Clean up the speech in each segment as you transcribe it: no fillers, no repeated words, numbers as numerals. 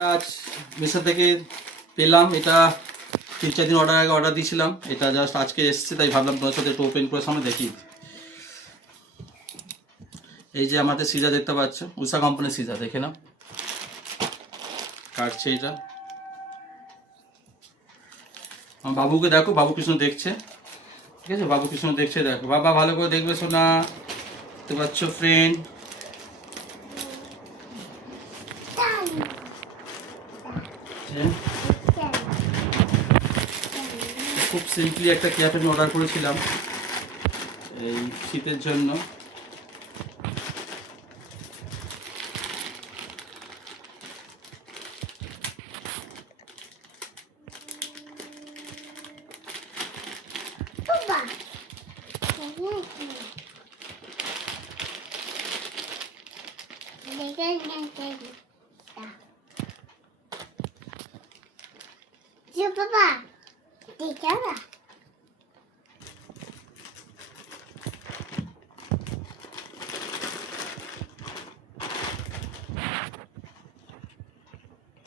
আজ মিশো থেকে পেলাম এটা 3-4 দিন আগে অর্ডার দিয়েছিলাম। এটা জাস্ট আজকে এসেছে, তাই ভাবলাম তোমার সাথে একটু ওপেন করে সামনে দেখি। এই যে আমাদের সিজা দেখতে পাচ্ছ, উষা কোম্পানির সিজা, দেখে নাও কাটছে এটা। আমার বাবুকে দেখো, বাবু কৃষ্ণ দেখছে, ঠিক আছে, বাবু কৃষ্ণ দেখছে, দেখো বাবা ভালো করে দেখবে শোনা, দেখতে পাচ্ছ ফ্রেন্ড। খুব সিম্পলি একটা ক্যাপ আমি অর্ডার করেছিলাম এই শীতের জন্য। Papá, ¿te queda?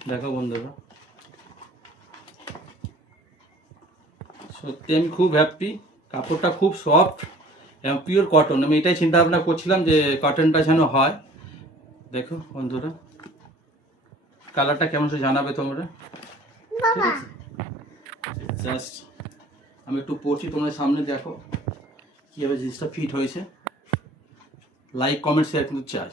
দেখো বন্ধুরা, সত্যি আমি খুব হ্যাপি। কাপড়টা খুব সফট এবং পিওর কটন। আমি এটাই চিন্তা ভাবনা করছিলাম যে কটনটা যেন হয়। দেখো বন্ধুরা, কালারটা কেমন সে জানাবে তোমরা। বাবা, জাস্ট আমি একটু পরছি, তোমাদের সামনে দেখো কীভাবে জিনিসটা ফিট হয়েছে। লাইক কমেন্ট শেয়ার কিন্তু চাই।